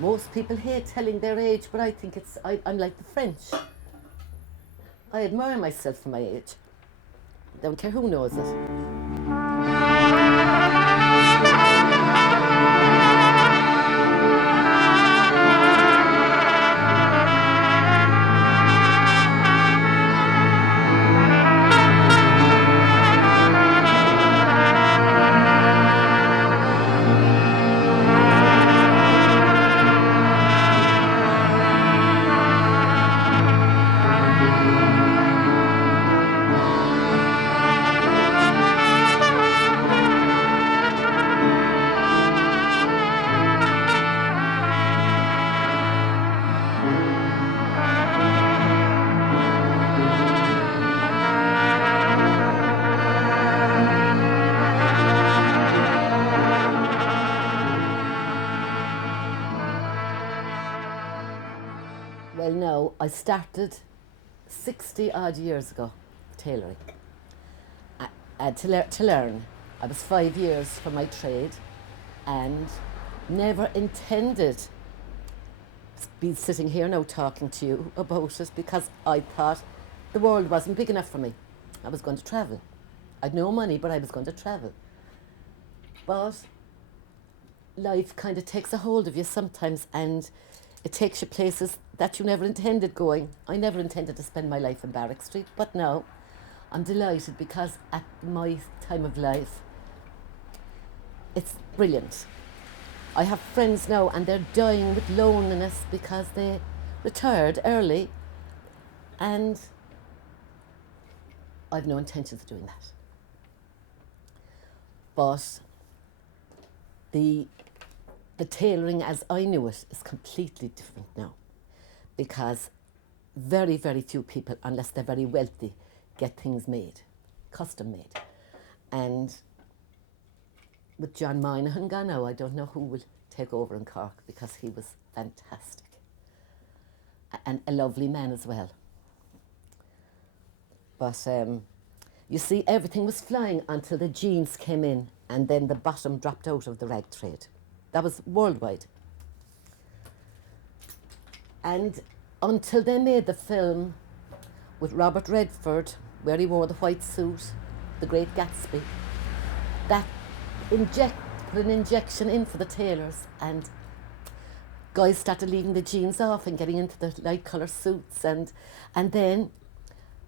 Most people hate telling their age, but I think I'm like the French. I admire myself for my age. Don't care who knows it. Well, no, I started 60 odd years ago tailoring. To learn. I was 5 years for my trade and never intended to be sitting here now talking to you about it because I thought the world wasn't big enough for me. I was going to travel. I'd no money, but I was going to travel. But life kind of takes a hold of you sometimes, and it takes you places that you never intended going. I never intended to spend my life in Barrack Street, but now I'm delighted because at my time of life, it's brilliant. I have friends now and they're dying with loneliness because they retired early, and I've no intentions of doing that. But the tailoring as I knew it is completely different now, because very, very few people, unless they're very wealthy, get things made, custom made. And with John Moynihan gone now, I don't know who will take over in Cork, because he was fantastic and a lovely man as well. But you see, everything was flying until the jeans came in, and then the bottom dropped out of the rag trade. That was worldwide. And until they made the film with Robert Redford, where he wore the white suit, The Great Gatsby, that put an injection in for the tailors, and guys started leaving the jeans off and getting into the light colour suits, and then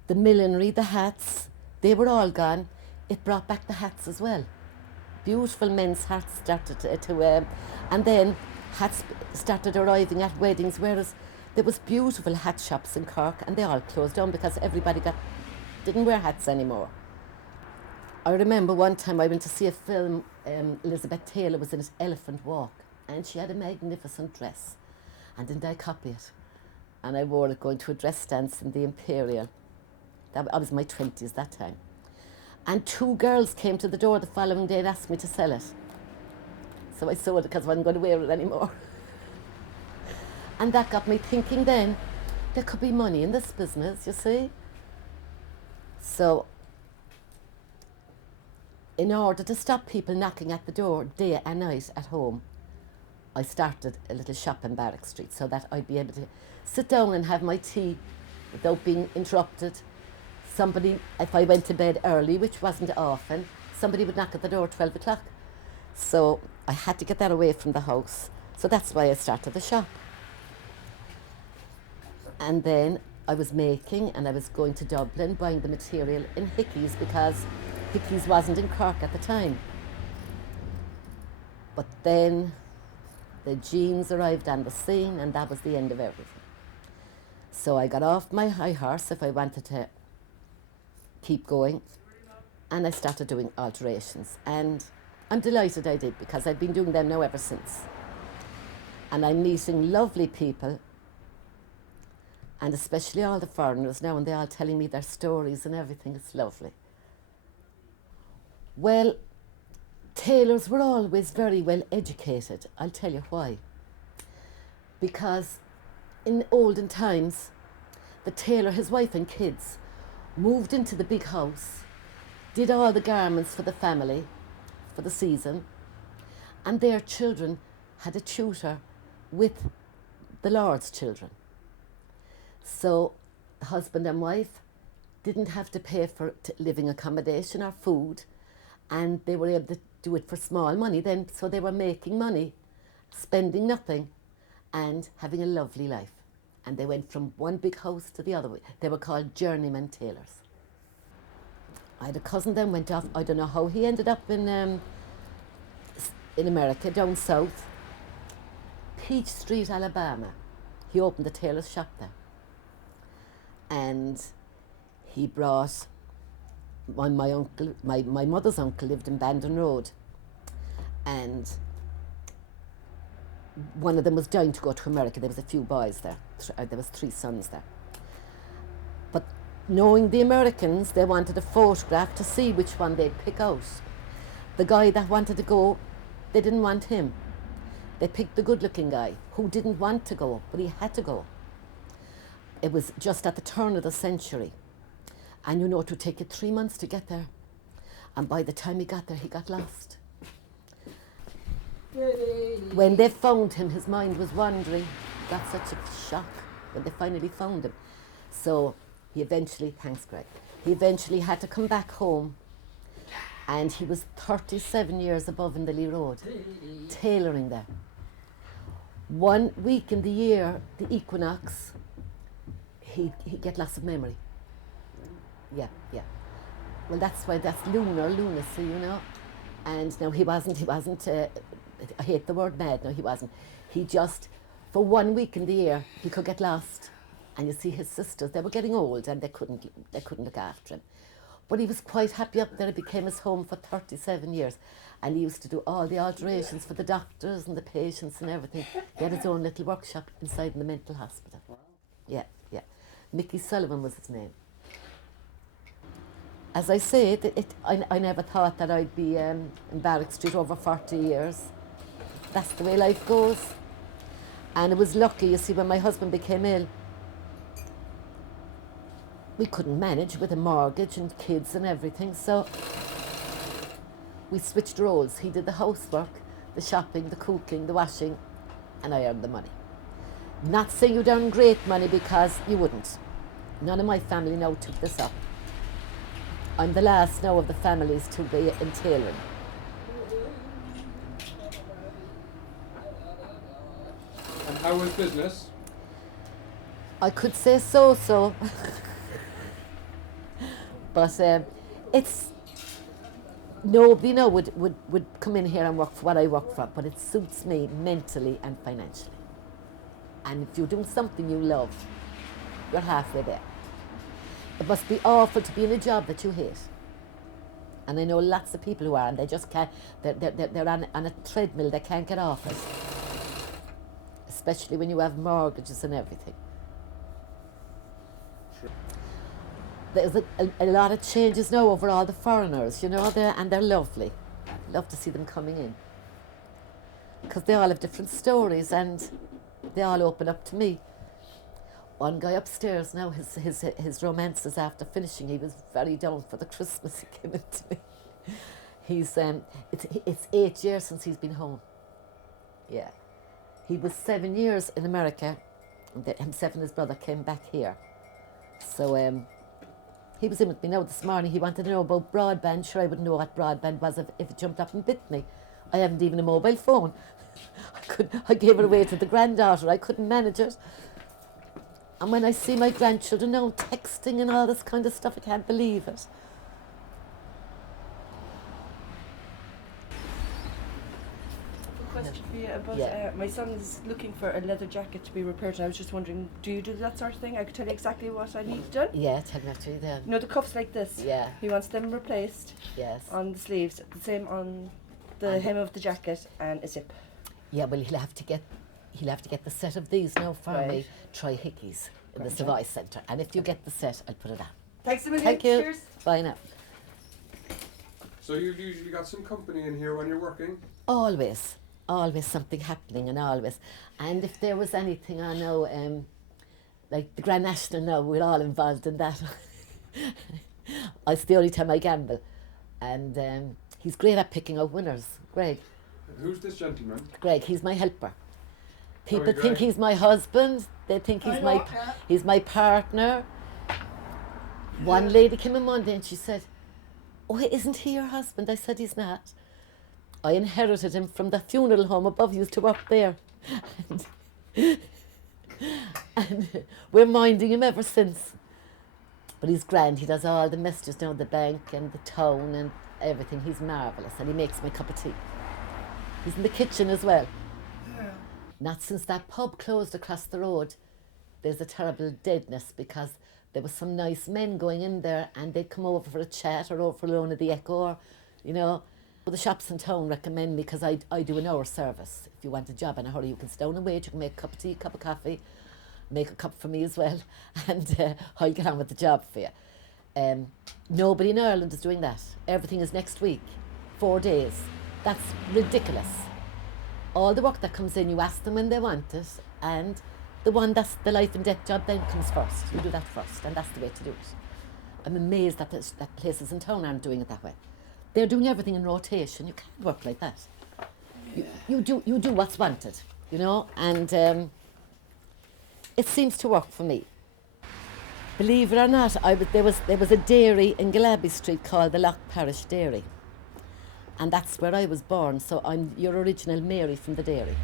the millinery, the hats, they were all gone. It brought back the hats as well. Beautiful men's hats started to and then hats started arriving at weddings, whereas there was beautiful hat shops in Cork and they all closed down because everybody didn't wear hats anymore. I remember one time I went to see a film, Elizabeth Taylor was in it, Elephant Walk, and she had a magnificent dress, and didn't I copy it? And I wore it going to a dress dance in the Imperial. I was in my 20s that time. And 2 girls came to the door the following day and asked me to sell it. So I sold it because I wasn't going to wear it anymore. And that got me thinking then, there could be money in this business, you see. So in order to stop people knocking at the door day and night at home, I started a little shop in Barrack Street so that I'd be able to sit down and have my tea without being interrupted. Somebody, if I went to bed early, which wasn't often, somebody would knock at the door at 12 o'clock. So I had to get that away from the house. So that's why I started the shop. And then I was making, and I was going to Dublin, buying the material in Hickey's, because Hickey's wasn't in Cork at the time. But then the jeans arrived on the scene, and that was the end of everything. So I got off my high horse if I wanted to keep going, and I started doing alterations, and I'm delighted I did, because I've been doing them now ever since. And I'm meeting lovely people, and especially all the foreigners now, and they're all telling me their stories and everything. It's lovely. Well, tailors were always very well educated. I'll tell you why. Because in olden times, the tailor, his wife and kids, moved into the big house, did all the garments for the family for the season, and their children had a tutor with the Lord's children. So the husband and wife didn't have to pay for living accommodation or food, and they were able to do it for small money then, so they were making money, spending nothing, and having a lovely life. And they went from one big house to the other. They were called journeyman tailors. I had a cousin then went off, I don't know how he ended up in America, down south, Peach Street, Alabama. He opened a tailor's shop there. And he brought, my uncle, my mother's uncle lived in Bandon Road, and one of them was dying to go to America. There was a few boys there. There was 3 sons there. But knowing the Americans, they wanted a photograph to see which one they'd pick out. The guy that wanted to go, they didn't want him. They picked the good-looking guy who didn't want to go, but he had to go. It was just at the turn of the century. And you know, it would take you 3 months to get there. And by the time he got there, he got lost. When they found him, his mind was wandering. Got such a shock when they finally found him. So he eventually, thanks Greg, he eventually had to come back home, and he was 37 years above in the Lee Road, tailoring there. 1 week in the year, the equinox, he'd get loss of memory. Yeah. Well, that's why that's lunacy, you know. And no, he wasn't, I hate the word mad, no, he wasn't. He just, for 1 week in the year, he could get lost. And you see his sisters, they were getting old and they couldn't look after him. But he was quite happy up there. It became his home for 37 years. And he used to do all the alterations for the doctors and the patients and everything. He had his own little workshop inside in the mental hospital. Yeah. Mickey Sullivan was his name. As I say, I never thought that I'd be in Barrack Street over 40 years. That's the way life goes. And it was lucky, you see, when my husband became ill, we couldn't manage with a mortgage and kids and everything, so we switched roles. He did the housework, the shopping, the cooking, the washing, and I earned the money. Not saying you'd earn great money, because you wouldn't. None of my family now took this up. I'm the last now of the families to be in tailoring. And how was business? I could say so. But it's, nobody now would come in here and work for what I work for, but it suits me mentally and financially. And if you're doing something you love, you're halfway there. It must be awful to be in a job that you hate. And I know lots of people who are, and they just can't, they're on a treadmill, they can't get off it. Especially when you have mortgages and everything. Sure. There's a lot of changes now over all the foreigners, you know, and they're lovely. Love to see them coming in. Because they all have different stories, and they all open up to me. One guy upstairs now, his romances after finishing, he was very down for the Christmas. He came into me. He's it's 8 years since he's been home. Yeah, he was 7 years in America, and himself and his brother came back here. So he was in with me now this morning. He wanted to know about broadband. Sure, I wouldn't know what broadband was if it jumped up and bit me. I haven't even a mobile phone. I gave it away to the granddaughter. I couldn't manage it. And when I see my grandchildren now texting and all this kind of stuff, I can't believe it. A question for you about my son's looking for a leather jacket to be repaired, and I was just wondering, do you do that sort of thing? I could tell you exactly what I need done. Yeah, tell me after you then. You know, the cuffs like this. Yeah. He wants them replaced. Yes. On the sleeves, the same on the hem of the jacket and a zip. Yeah, well, he'll have to get the set of these now for me. Try Hickey's in the Savai Centre, and if you get the set, I'll put it on. Thanks a million. Thank you. Cheers. Bye now. So you've usually got some company in here when you're working? Always something happening, and if there was anything I know, like the Grand National now, we're all involved in that. It's the only time I gamble, and he's great at picking out winners, Greg. And who's this gentleman? Greg, he's my helper. People Very think great. he's my husband. They think he's my partner. One lady came in Monday and she said, "Oh, isn't he your husband?" I said, "He's not. I inherited him from the funeral home above. He used to work there." and we're minding him ever since. But he's grand. He does all the messages down the bank and the town and everything. He's marvellous, and he makes me a cup of tea. He's in the kitchen as well. Not since that pub closed across the road, there's a terrible deadness, because there was some nice men going in there and they'd come over for a chat or over for a loan of the Echo, or, you know. The shops in town recommend me because I do an hour service. If you want a job in a hurry, you can sit down and wait. You can make a cup of tea, a cup of coffee, make a cup for me as well, and I'll get on with the job for you. Nobody in Ireland is doing that. Everything is next week, 4 days. That's ridiculous. All the work that comes in, you ask them when they want it, and the one that's the life and death job then comes first. You do that first, and that's the way to do it. I'm amazed that places in town aren't doing it that way. They're doing everything in rotation. You can't work like that. You do what's wanted, you know, and it seems to work for me. Believe it or not, there was a dairy in Gillespie Street called the Loch Parish Dairy, and that's where I was born. So I'm your original Mary from the dairy.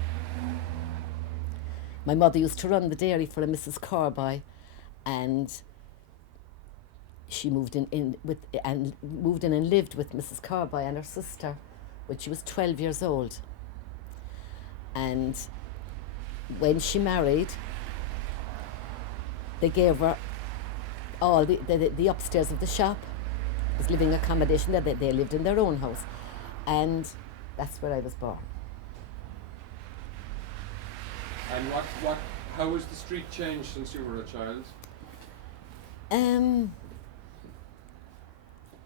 My mother used to run the dairy for a Mrs. Corby, and she moved in and lived with Mrs. Corby and her sister when she was 12 years old. And when she married, they gave her all the upstairs of the shop. It was living accommodation there. They lived in their own house, and that's where I was born. And how has the street changed since you were a child?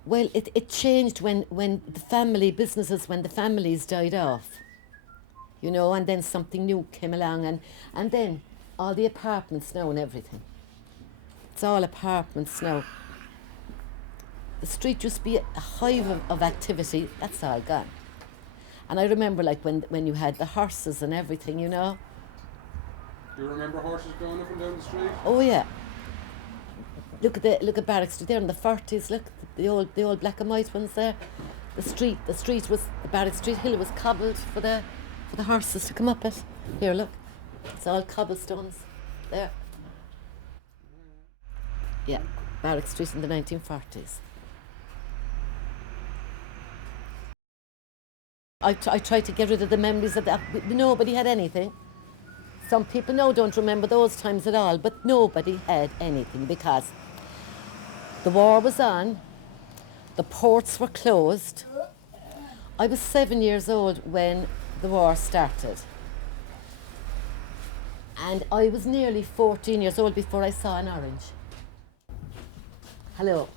Well, it changed when the families died off, you know, and then something new came along, and then all the apartments now and everything. It's all apartments now. The street used to be a hive of activity. That's all gone. And I remember, like, when you had the horses and everything, you know. Do you remember horses going up and down the street? Oh yeah. Look at Barrack Street there in the 40s. Look, the old black and white ones there. The Barrack Street hill was cobbled for the horses to come up it. Here, look, it's all cobblestones there. Yeah, Barrack Street in the 1940s. I tried to get rid of the memories of that. Nobody had anything. Some people now don't remember those times at all, but nobody had anything because the war was on, the ports were closed. I was 7 years old when the war started. And I was nearly 14 years old before I saw an orange. Hello.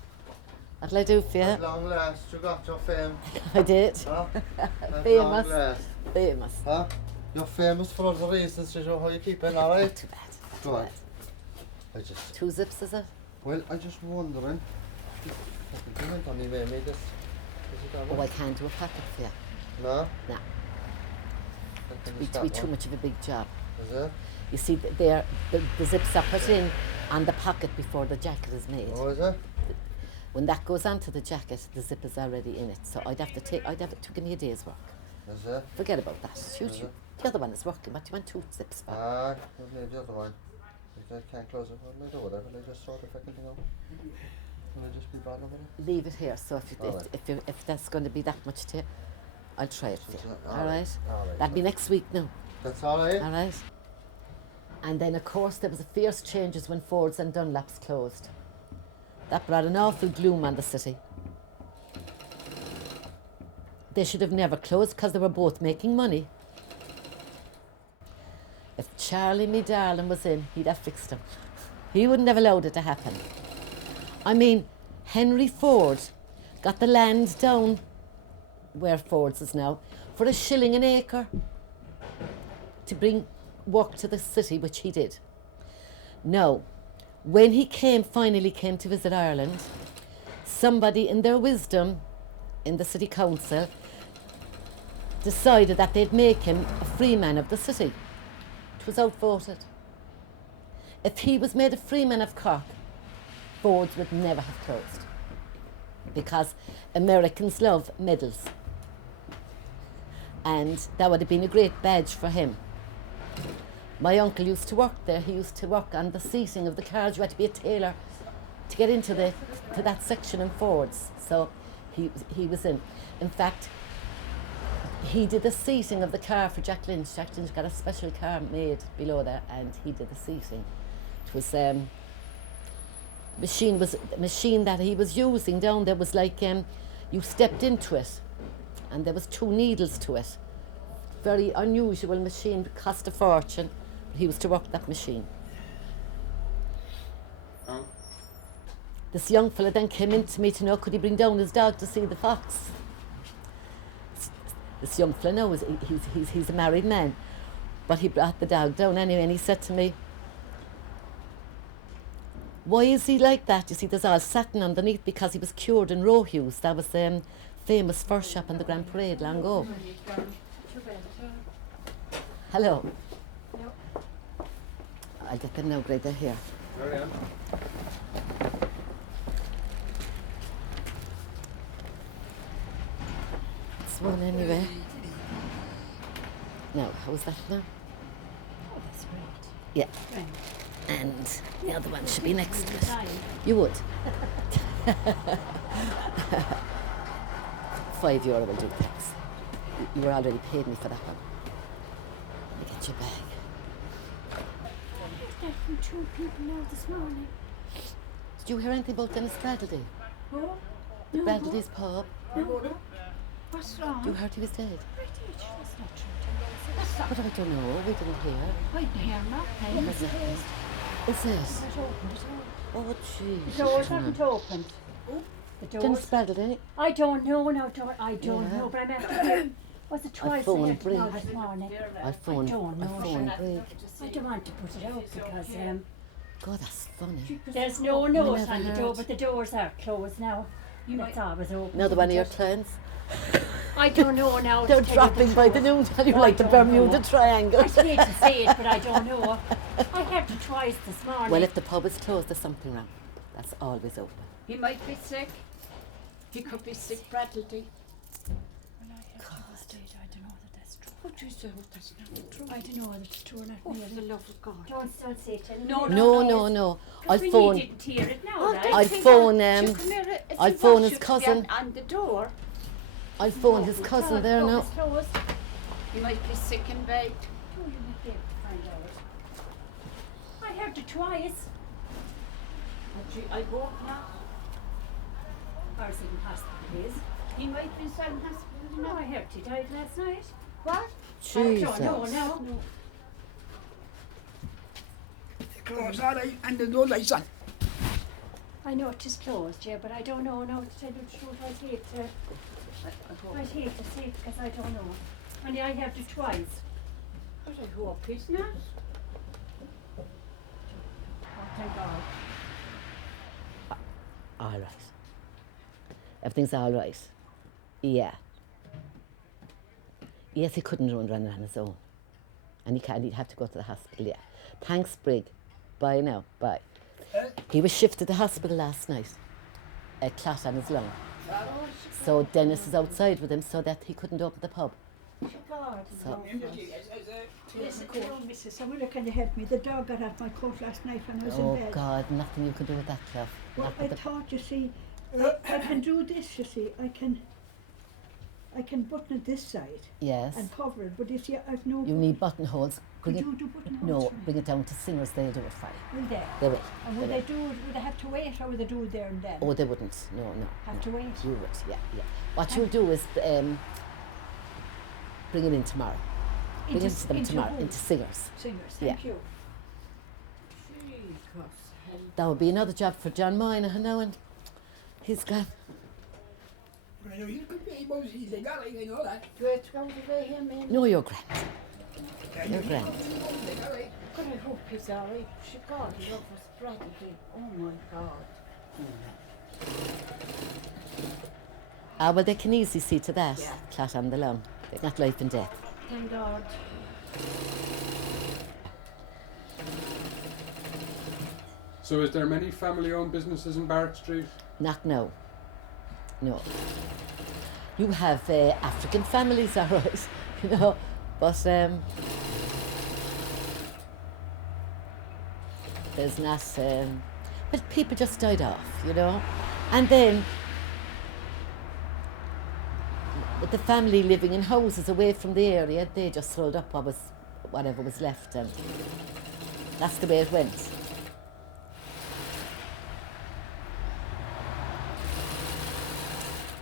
What'll I do for you? At long last, you got your fame. I did. Huh? At Famous. long last. Famous. Huh? You're famous for other reasons to show how you keep it, alright? Not too bad. Not too Good. bad. I just... 2 zips, is it? Well, I'm just wondering... You went on me, Mamie, this... Is it that Oh, one? I can't do a packet for you. No? No. It'd It'd be too much of a big job. Is it? You see, the zips are put in on the pocket before the jacket is made. Oh, is it? When that goes onto the jacket, the zip is already in it. So I'd have to give me a day's work. Is it? Forget about that. Shoot, Is you. it? The other one is working. What do you want 2 zips for? Ah, we'll leave the other one. If I can't close it, well, I'll do whatever. I'll just sort the fucking thing out. Will I just be bothered with it? Leave it here. So Alright. if that's going to be that much to you, I'll try it for you. All right? Alright. That'll be next week now. That's alright? All right? And then, of course, there was a fierce changes when Ford's and Dunlop's closed. That brought an awful gloom on the city. They should have never closed because they were both making money. If Charlie, me darling, was in, he'd have fixed him. He wouldn't have allowed it to happen. I mean, Henry Ford got the land down where Ford's is now for $1 an acre to bring work to the city, which he did. Now, when he finally came to visit Ireland, somebody in their wisdom in the city council decided that they'd make him a free man of the city. it was outvoted. If he was made a freeman of Cork, Ford's would never have closed. Because Americans love medals. And that would have been a great badge for him. My uncle used to work there. He used to work on the seating of the cars. You had to be a tailor to get into to that section in Ford's. So he was in. In fact, he did the seating of the car for Jack Lynch. Jack Lynch got a special car made below there, and he did the seating. It was machine that he was using down there was like you stepped into it, and there was 2 needles to it. Very unusual machine, cost a fortune. But he was to work that machine. Oh. This young fella then came in to me to know could he bring down his dog to see the fox. This young fella now, he's a married man, but he brought the dog down anyway, and he said to me, why is he like that? You see, there's all satin underneath because he was cured in Rohew's. That was famous fur shop on the Grand Parade long ago. Hello. I'll get them now, Greg, they're here. Oh, yeah. This one anyway. Now, how's that now? Oh, that's great. Yeah. Right. And the other one should be next to it. You would. €5 will do, thanks. You were already paid me for that one. Let me get your bag. I heard that from 2 people now this morning. Did you hear anything about Dennis Brad-l-dees? Oh? The No. Brad-l-dees pub? No. What's wrong? You heard he was dead? I did. That's not true. That's not. But I don't know, we didn't hear. I didn't hear nothing. Is it? It opened it all. Oh, jeez. The doors haven't opened. The Dennis doors. Brad-l-dees? I don't know now. I don't Yeah. know, but I'm after. Was it twice I phoned had to know Briggs. this morning? I phoned Greg. I don't want to put it out because God, that's funny. there's no I note never on the door, heard. but the doors are closed now. It's always open. Another one of your clients? I don't know now. They're to tell you dropping by the truth. noon, and you I like the don't Bermuda know. Triangle. I hate to say it, but I don't know. I had to twice this morning. Well, if the pub is closed, there's something wrong. That's always open. He might be sick. He could be sick, Brad-l-dees. I don't know that that's true. What do you say? That's not true. I don't know whether it's true or not. Oh, for the love of God. Don't say it. No, No. I'll We phone. didn't hear it now, Oh, right? they I'll think phone, that you um, come here, if I'll he phone wants his you to cousin. get on the door. I'll phone his cousin there now. It's closed. He might be sick in bed. Oh, you might be able to find out. I heard it twice. I go now. Or is it in hospital, please? He might be in hospital No, now. I heard he died last night. What? Jesus. I don't know now. Close all right, and the door lights on. I know it is closed, yeah, but I don't know now to tell you the truth. I'd hate to say it because I don't know. And I heard it twice. But I hope he's not. Oh, thank God. All right. Everything's all right. Yeah. Yes, he couldn't run on his own. And he'd have to go to the hospital, yeah. Thanks, Brig. Bye now, bye. He was shifted to the hospital last night. A clot on his lung. So Dennis is outside with him so that he couldn't open the pub. God. So, Listen, Mrs. Someone can you help me? The dog got out my coat last night when I was oh in bed. God, nothing you can do with that, Clef. Well, Not I with the thought, you see, I can do this, you see. I can button it this side yes. and cover it, but you see, I've no... You need buttonholes. Could Bring it, you do buttonholes no, for me? bring it down to Singers, they'll do it for you. Will they? They will. And will They they do it, will they have to wait or will they do it there and then? Oh, they wouldn't. No. Have to wait? You would, yeah. What you'll do is bring it in tomorrow. Bring it to them tomorrow, who? into Singers. Singers, Yeah. thank you. That would be another job for John Moynihan now, and he's gone. I know you could be able to see the galley and all that. Do you have to go to lay him in? No, you're grand. You're grand. God, I hope he's all right. She God, he loves us, Brad-l-dees. Oh my God. Well, they can easily see to that. Yeah. Clot on the lung. They're not life and death. Thank God. So is there many family-owned businesses in Barrack Street? Not now. No. You have African families, all right, you know, but there's not. Well, people just died off, you know, and then with the family living in houses away from the area, they just sold up whatever was left, and that's the way it went.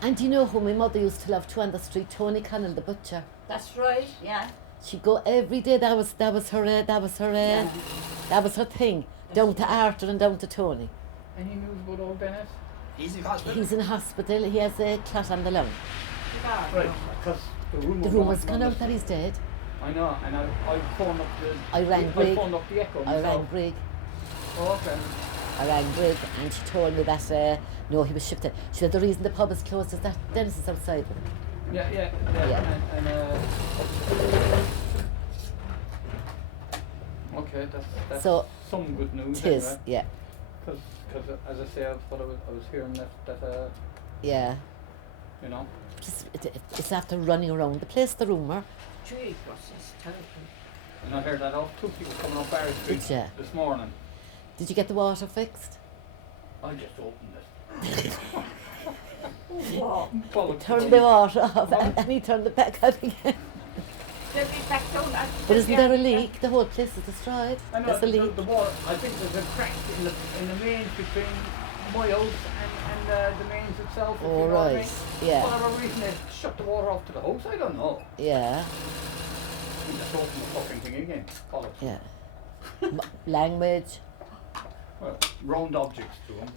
And you know who my mother used to love too on the street? Tony Connell, the butcher. That's right, yeah. She'd go every day. That was her thing. Down to Arthur and down to Tony. Any news about old Bennett? He's in hospital. He's in hospital. He has a clot on the lung. Right, because the rumour's gone out that he's dead. I know, and I phoned up the. I rang Brig. I phoned up the Echo. I rang Brig. Oh, okay. I rang Brig, and she told me that no, he was shipped in. She said the reason the pub is closed is that Dennis is outside with him. Yeah. And okay, that's So, some good news. It is, anyway. yeah. Because as I say, I was hearing that Yeah. you know. It's after running around the place, the rumour. Gee, it's terrible. And I heard that of 2 people coming up Barry Street Did ya? this morning. Did you get the water fixed? I just opened it. Turn the water off and he turned it back out again. They'll be back down at But isn't there a leak? The whole place is destroyed. I know There's a the leak. water. I think there's a crack in the mains between my house and the mains itself. if Oh, you know what I right. mean. Yeah. For whatever reason they shut the water off to the house. I don't know. Yeah. You just open the fucking thing again. Bollocks. Yeah. Language. Well, round objects to them.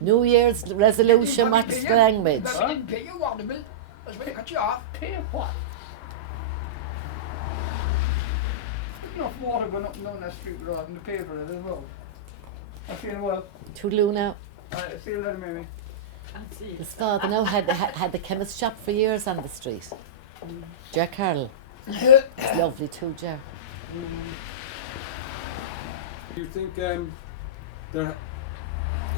New Year's resolution, what's the language? But we didn't pay you water bill. That's when they cut you off. Pay what? There's enough water going up and down that street rather than to pay for it as well. I feel well. Toodaloo now. See you later, Mamie. His father now had the chemist shop for years on the street. Ger Carroll. It's lovely too, Ger. Do you think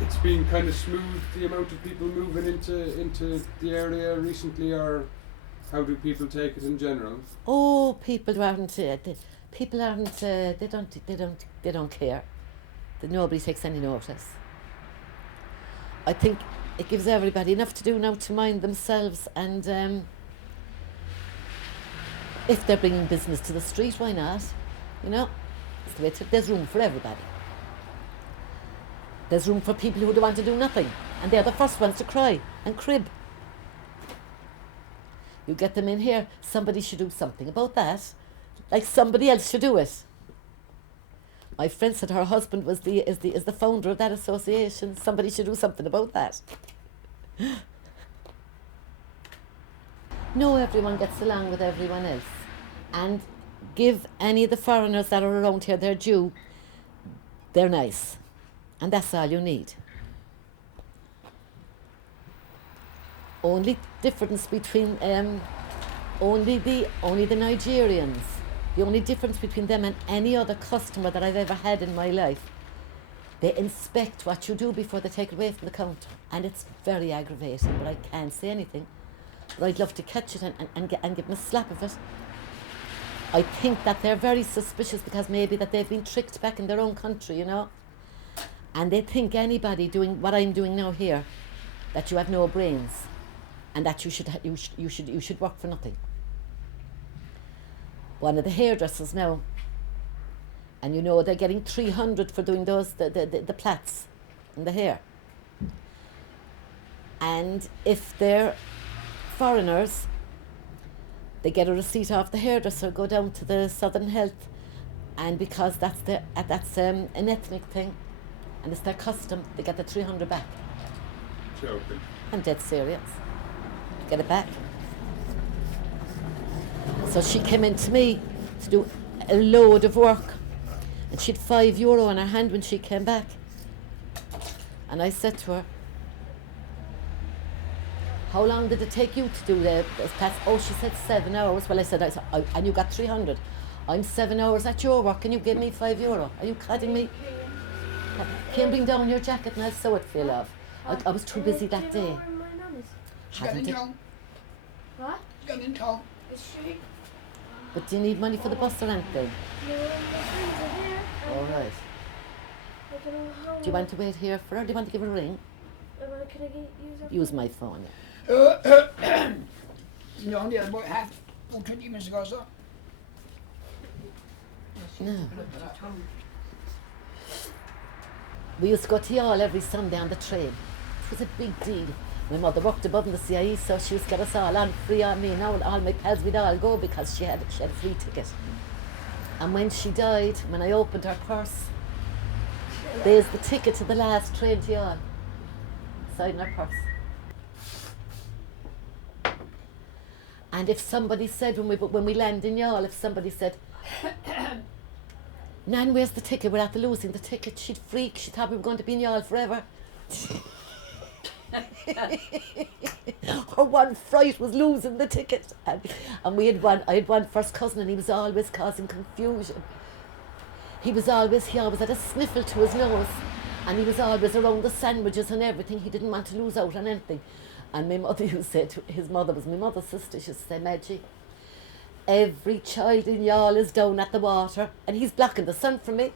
it's been kind of smooth, the amount of people moving into the area recently, or how do people take it in general? Oh, people aren't. They don't care. Nobody takes any notice. I think it gives everybody enough to do now to mind themselves, and if they're bringing business to the street, why not? You know, it's the way there's room for everybody. There's room for people who don't want to do nothing, and they're the first ones to cry and crib. You get them in here, somebody should do something about that, like somebody else should do it. My friend said her husband is the founder of that association. Somebody should do something about that. No, everyone gets along with everyone else, and give any of the foreigners that are around here their due. They're nice, and that's all you need. Only difference between only the Nigerians. The only difference between them and any other customer that I've ever had in my life, they inspect what you do before they take it away from the counter, and it's very aggravating. But I can't say anything. But I'd love to catch it and give them a slap of it. I think that they're very suspicious because maybe that they've been tricked back in their own country, you know, and they think anybody doing what I'm doing now here, that you have no brains, and that you should work for nothing. One of the hairdressers now, and you know they're getting 300 for doing those the plaits in the hair. And if they're foreigners, they get a receipt off the hairdresser, go down to the Southern Health, and because that's an ethnic thing, and it's their custom, they get the 300 back. Joking. I'm dead serious. Get it back. So she came in to me to do a load of work, and she had €5 in her hand when she came back. And I said to her, "How long did it take you to do the pass?" Oh, she said 7 hours. Well, I said, and you got 300. I'm 7 hours at your work, and you gave me €5. Are you kidding me? Can bring down your jacket and I'll sew it for you, love. I was too busy that day. She's gone in town. What? She's gone in town. Is she? But do you need money for the bus or anything? No, my friends are here. All right. I don't know how. Do you want to wait here for her? Do you want to give her a ring? Can I use her? Use my phone, yeah. No, only about 20 minutes ago, so. No. We used to go to Yall every Sunday on the train. It was a big deal. My mother worked above in the CIE, so she used to get us all on free on me. Now all my pals, we'd all go because she had a free ticket. And when she died, when I opened her purse, there's the ticket to the last train to Yall, inside in her purse. And if somebody said, when we land in Yall, if somebody said, Nan, where's the ticket? We're after losing the ticket. She'd freak. She thought we were going to be in Yall forever. Her one fright was losing the ticket. And I had one first cousin, and he was always causing confusion. He always had a sniffle to his nose, and he was always around the sandwiches and everything. He didn't want to lose out on anything. And my mother used to say to his mother, was my mother's sister, she used to say, Maggie, every child in Yall is down at the water, and he's blocking the sun from me.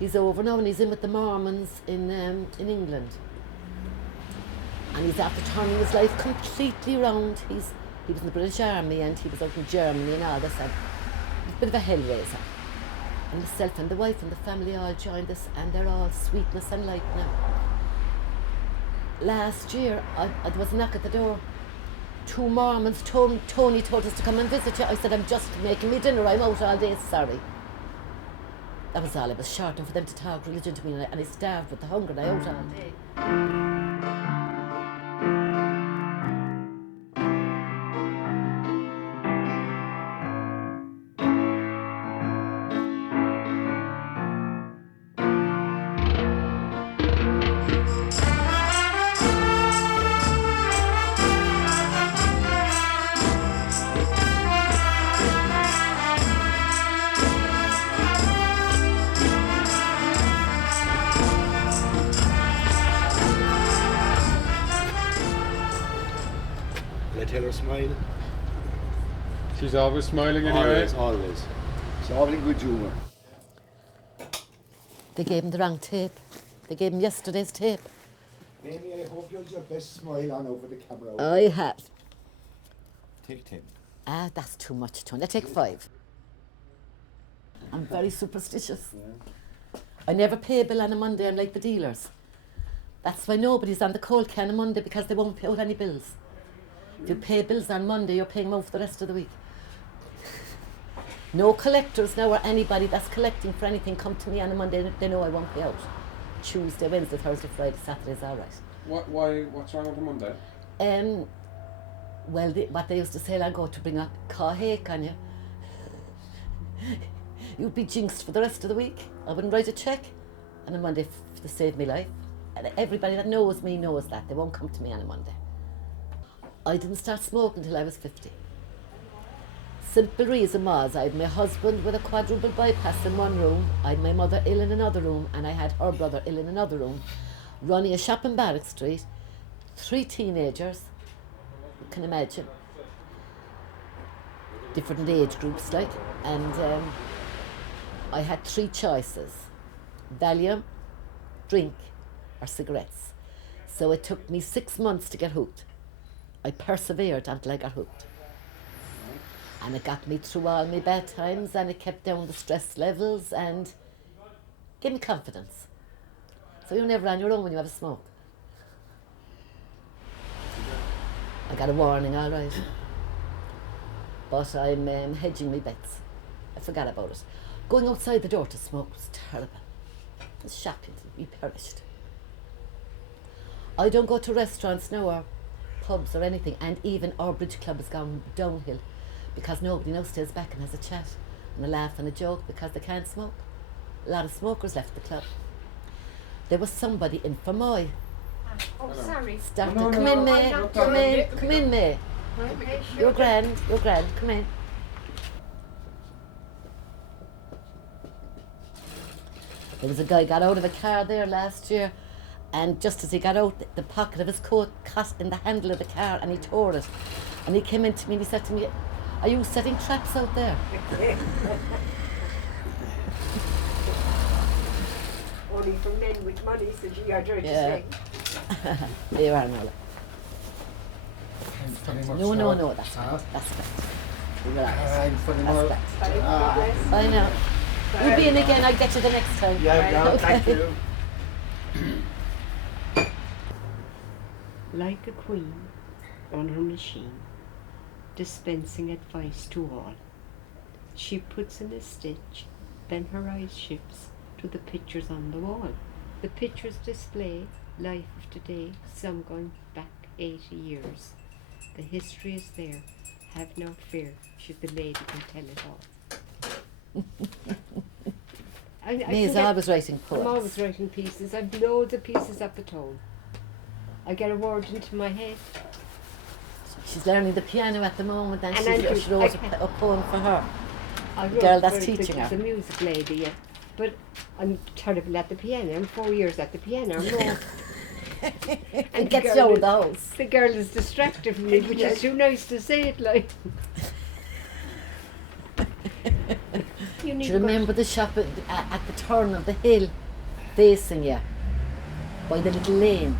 He's over now, and he's in with the Mormons in England. And he's after turning his life completely round. He was in the British Army, and he was out in Germany and all this. And he's a bit of a hellraiser. And myself and the wife and the family all joined us, and they're all sweetness and light now. Last year, there was a knock at the door. 2 Mormons, Tony told us to come and visit you. I said, I'm just making me dinner, I'm out all day, sorry. That was all I was shorting for them to talk religion to me, and I starved with the hunger and I out all day. Tell her smile. She's always smiling anyway. Always. She's all in good humour. They gave him the wrong tape. They gave him yesterday's tape. Mamie, I hope you have your best smile on over the camera. I have. Take 10. That's too much, Tony. I take 5. I'm very superstitious. Yeah. I never pay a bill on a Monday, I'm like the dealers. That's why nobody's on the cold can on Monday, because they won't pay out any bills. If you pay bills on Monday, you're paying them out for the rest of the week. No collectors now, or anybody that's collecting for anything, come to me on a Monday, they know I won't pay out. Tuesday, Wednesday, Thursday, Friday, Saturday's all right. What's wrong with a Monday? Well, what they used to say, I'll go to bring a cahake on you. You'd be jinxed for the rest of the week. I wouldn't write a cheque on a Monday to save me life. And everybody that knows me knows that. They won't come to me on a Monday. I didn't start smoking until I was 50. Simple reason was, I had my husband with a quadruple bypass in one room, I had my mother ill in another room, and I had her brother ill in another room, running a shop in Barrack Street, 3 teenagers, you can imagine, different age groups like, and I had 3 choices, Valium, drink, or cigarettes. So it took me 6 months to get hooked. I persevered until I got hooked. And it got me through all my bad times, and it kept down the stress levels and gave me confidence. So you're never on your own when you have a smoke. I got a warning, all right. But I'm hedging my bets. I forgot about it. Going outside the door to smoke was terrible. It was shocking to be perished. I don't go to restaurants now or pubs or anything, and even our bridge club has gone downhill because nobody now stays back and has a chat and a laugh and a joke because they can't smoke. A lot of smokers left the club. There was somebody in Fermoy. Oh, sorry. Started, No, come no, in, May, no, come in, come in, May. Okay, You're grand, come in. There was a guy got out of a car there last year, and just as he got out, the pocket of his coat caught in the handle of the car, and he tore it. And he came in to me and he said to me, "Are you setting traps out there?" Only for men with money, so you are trying to Yeah. say. There you are, Nola. No, that's Ah. that's great. Relax. I'm funny That's more. great. Ah. I know. You'll be in again, I'll get you the next time. Yeah, no, thank Okay. you. Like a queen on her machine, dispensing advice to all. She puts in a stitch, then her eyes shifts to the pictures on the wall. The pictures display life of today, some going back 80 years. The history is there. Have no fear, the lady can tell it all. Me's always writing I'm poems. always writing pieces. I've loads of pieces at the tone. I get a word into my head. She's learning the piano at the moment, and And she wrote a poem for her. I The girl wrote that's for teaching her. the music lady, yeah. But I'm terrible at the piano. I'm 4 years at the piano. I'm more. It gets you out of the house. The girl is distracted from me, which is too nice to say it like. You Do need you to go remember the shop at the turn of the hill, facing you, by the little lane?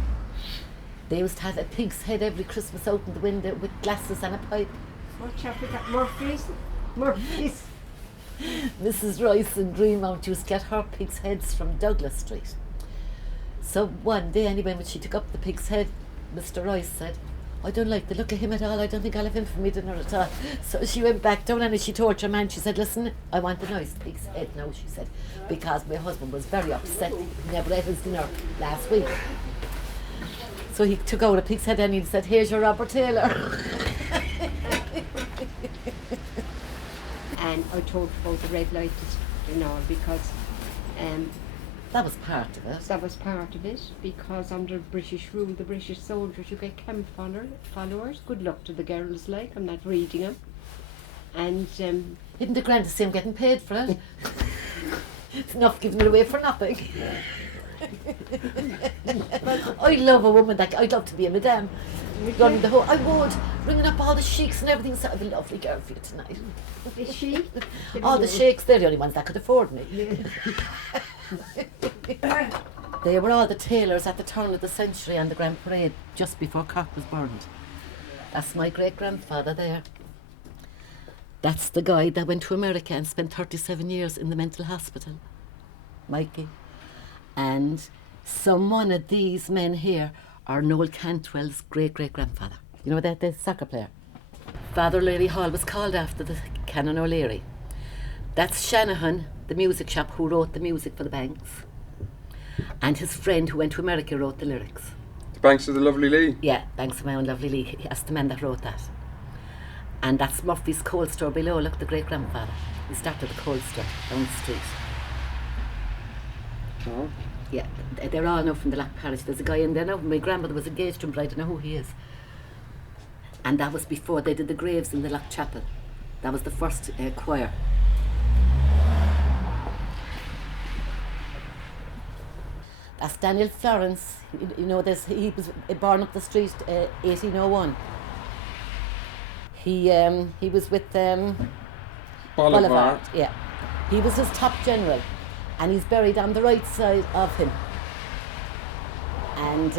They used to have a pig's head every Christmas out in the window with glasses and a pipe. What shop we got? Murphy's? Murphy's. Mrs. Rice in Greenmount used to get her pig's heads from Douglas Street. So one day, anyway, when she took up the pig's head, Mr. Rice said, "I don't like the look of him at all. I don't think I'll have him for me dinner at all." So she went back down and she told her man, she said, "Listen, I want a nice pig's head now," she said, because my husband was very upset. He never ate his dinner last week. So he took out a pig's head and he said, "Here's your Robert Taylor." And I told about the red light district and all because That was part of it. that was part of it. Because under British rule, the British soldiers, you get camp followers. Good luck to the girls, like, I'm not reading them. And Isn't it grand to see him getting paid for it? It's enough giving it away for nothing. I love a woman that I'd love to be a madame. Running the whole, I would, bringing up all the sheiks and everything. So I have a lovely girl for you tonight. is she? All the sheiks, they're the only ones that could afford me. They were all the tailors at the turn of the century on the Grand Parade just before Cork was burned. That's my great grandfather there. That's the guy that went to America and spent 37 years in the mental hospital, Mikey. And one of these men here are Noel Cantwell's great-great-grandfather. You know that, the soccer player? Father O'Leary Hall was called after the Canon O'Leary. That's Shanahan, the music shop, who wrote the music for the Banks. And his friend who went to America wrote the lyrics. The Banks of the Lovely Lee. Yeah, Banks of my own lovely Lee. That's the man that wrote that. And that's Murphy's coal store below. Look, the great-grandfather. He started the coal store down the street. Oh. Yeah, they're all now from the Loch Parish. There's a guy in there now. My grandmother was engaged to him, but I don't know who he is. And that was before they did the graves in the Loch Chapel. That was the first choir. That's Daniel Florence. You know, he was born up the street, 1801. He was with Bolivar. Yeah, he was his top general, and he's buried on the right side of him. And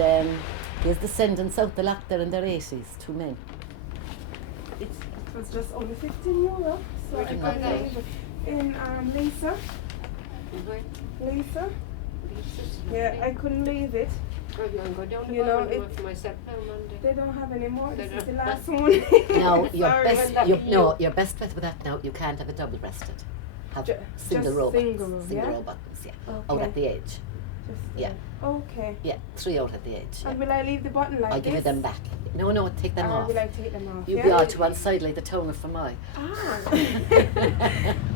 his descendants out the loch there in their 80s, two men. It was just only €15, so I And couldn't that leave it. In Lisa. Lisa. Yeah, I couldn't leave it. I'm going down the You know, bar and do it- it for myself now Monday. They don't have any more. They This is the don't. last one. Now, your Sorry, best, well, your best bet with that now, you can't have a double-breasted. Have single just row buttons. single, Single yeah? row buttons, yeah. Out Okay. at the edge. Just, Yeah. Okay. Yeah, 3 out at the edge. Yeah. And will I leave the button like I'll this? give you them back. No, take them Or off. will I take them off? You'll yeah? be all to one side like the tongue of Fermoy. Ah.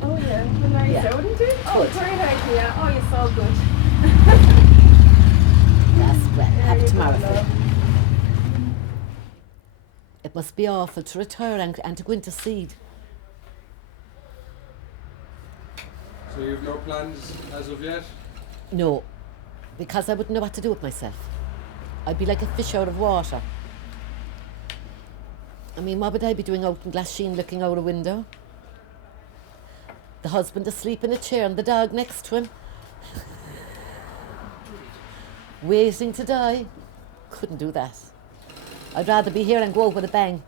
Oh yeah, the nice, Yeah. wouldn't it? Oh, Good. great idea. Oh, you're so good. That's well. There Have you it go, tomorrow. love. It must be awful to retire and to go into seed. So you have no plans as of yet? No, because I wouldn't know what to do with myself. I'd be like a fish out of water. I mean, what would I be doing out in Glasheen looking out a window? The husband asleep in a chair and the dog next to him. Waiting to die. Couldn't do that. I'd rather be here and go out with a bang.